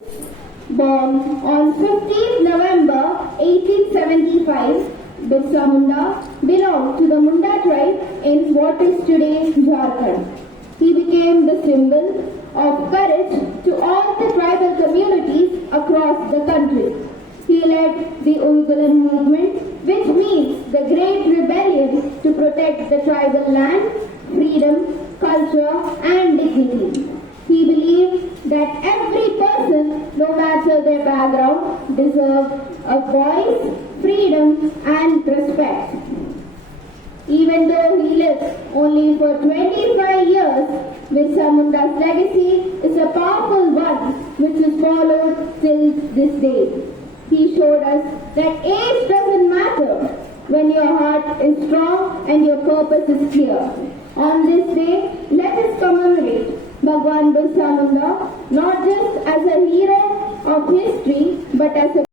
Born on 15th November 1875, Birsa Munda belonged to the Munda tribe in what is today Jharkhand. He became the symbol of courage to all the tribal communities across the country. He led the Uyghur movement, which means the great rebellion to protect the tribal land, freedom, culture and dignity. He believed that every person, no matter their background, deserves a voice, freedom and respect. Even though he lived only for 25 years, Birsa Munda's legacy is a powerful one which is followed till this day. He showed us that age doesn't matter when your heart is strong and your purpose is clear. On this day, let us commemorate Bhagwan Birsa Munda not just as a hero of history but as a